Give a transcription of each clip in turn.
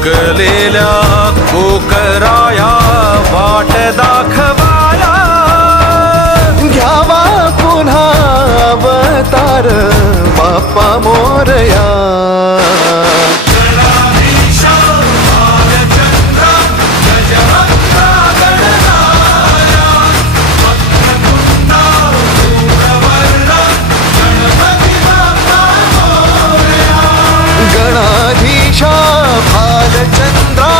थकलेल्या कोकराया वाट दाखवाया घ्यावा पुन्हा अवतार बाप्पा मोरया गणाधीशा भालचंद्रा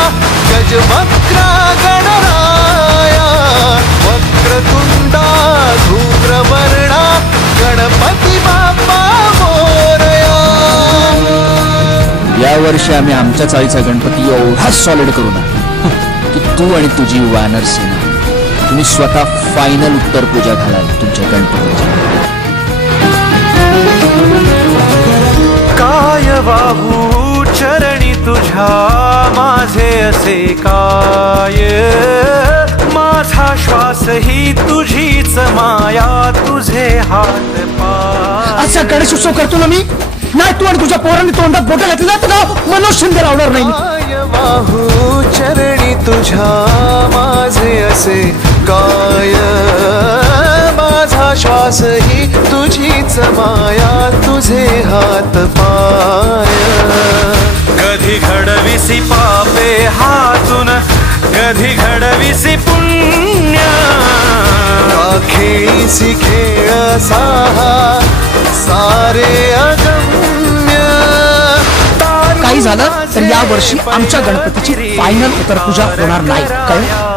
गजवक्रा गणराया वक्रतुंडा धूम्रवर्णा गणपती बाप्पा मोरया। या वर्षी आम्ही आमच्या चाळीचा गणपती एवढा सॉलिड करू ना की तू आणि तुझी वानर सेना तुम्ही स्वतः फायनल उत्तर पूजा घालाल तुमच्या गणपतीची। काय वाहू चरणी तुझ्या माझे असे काय माझा श्वास ही तुझीच माया तुझे हात पाय। असा गणेशोत्सव करतो ना मी नाही तू आणि तुझ्या पोरांनी तोंडात बोटं घातली तर मनोज शिंदे लावणार नाही। काय वाहू चरणी तुझ्या माझे असे काय माझा श्वास ही तुझीच माया तुझे हात पाय। कधी घडविसी पापे हातून कधी घडविसी पुण्य खेळीसी खेळ साहा सारे अगम्य। काही झालं तर या वर्षी आमच्या गणपतीची फायनल उत्तर पूजा होणार नाही कळलं?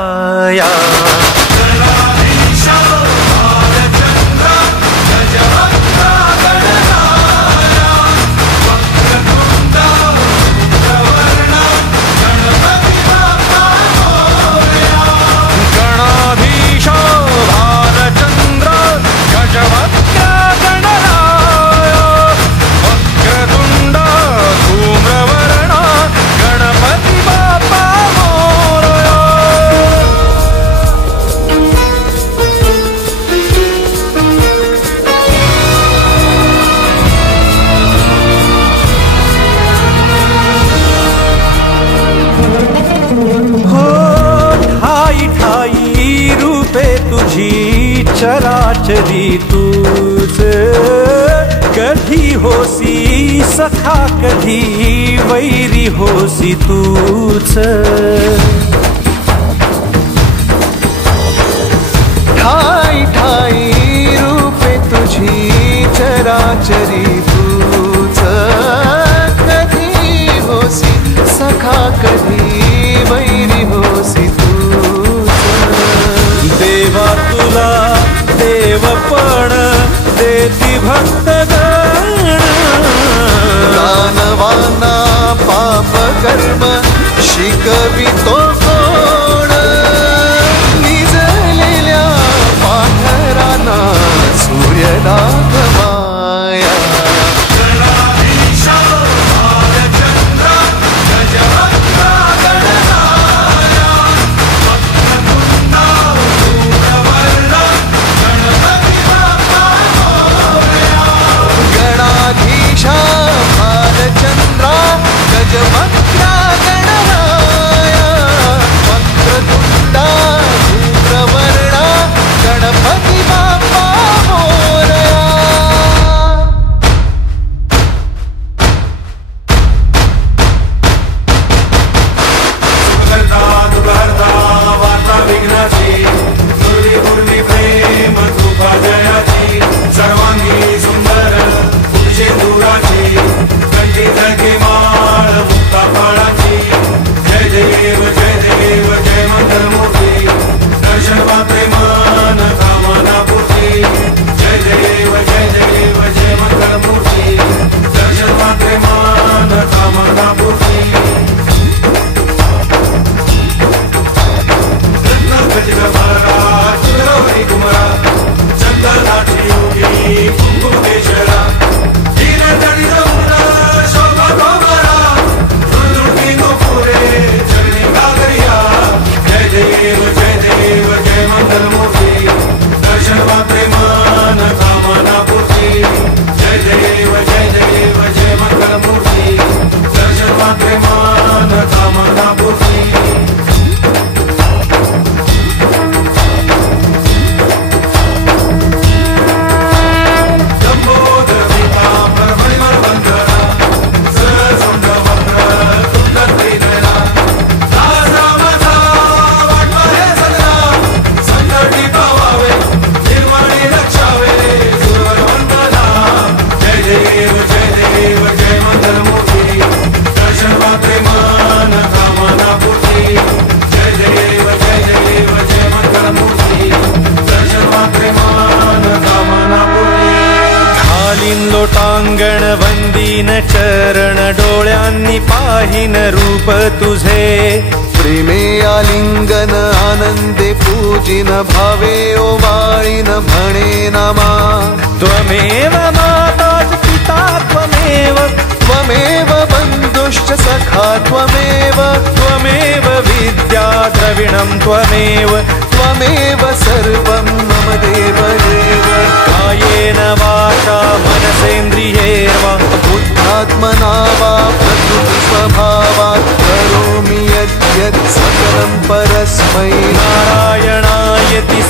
चराचरी तूच कधी होसी सखा कधी वैरी होसी तूच। ठाई ठाई रूपे तुझी चराचरी तूच कधी होसी सखा कधी वैरी होसी तूच। देवा तुला देवपण देती भक्तगण दानवाना पाप कर्म शिकवितो कोण निजलेल्या पाखरांना सूर्यनाथ माया। गणाधीशा भालचंद्रा गजवक्रा गणराया देव जय देव जय मंगलमूर्ती दर्शन मात्रे मान कामना पूर्ती जय देव जय मंगलमूर्ती दर्शन मात्रे मान कामना पूर्ती घालीन लोटांगण वंदीन चरण डोळ्यांनी पाहिन रूप तुझे प्रेमे आलिंगन आनंदे पूजिन भावे ओवाळीन म्हणे नमा त्वमेव माता पिता त्वमेव त्वमेव बन्धुश्च सखा त्वमेव त्वमेव विद्या द्रविणं त्वमेव त्वमेव सर्वं मम देव देव कायेन वाचा मनसेन्द्रियेर्वा बुद्धात्मना वा प्रकृति स्वभावात् करोमि यद्यत् सकलं परस्मै नारायणायति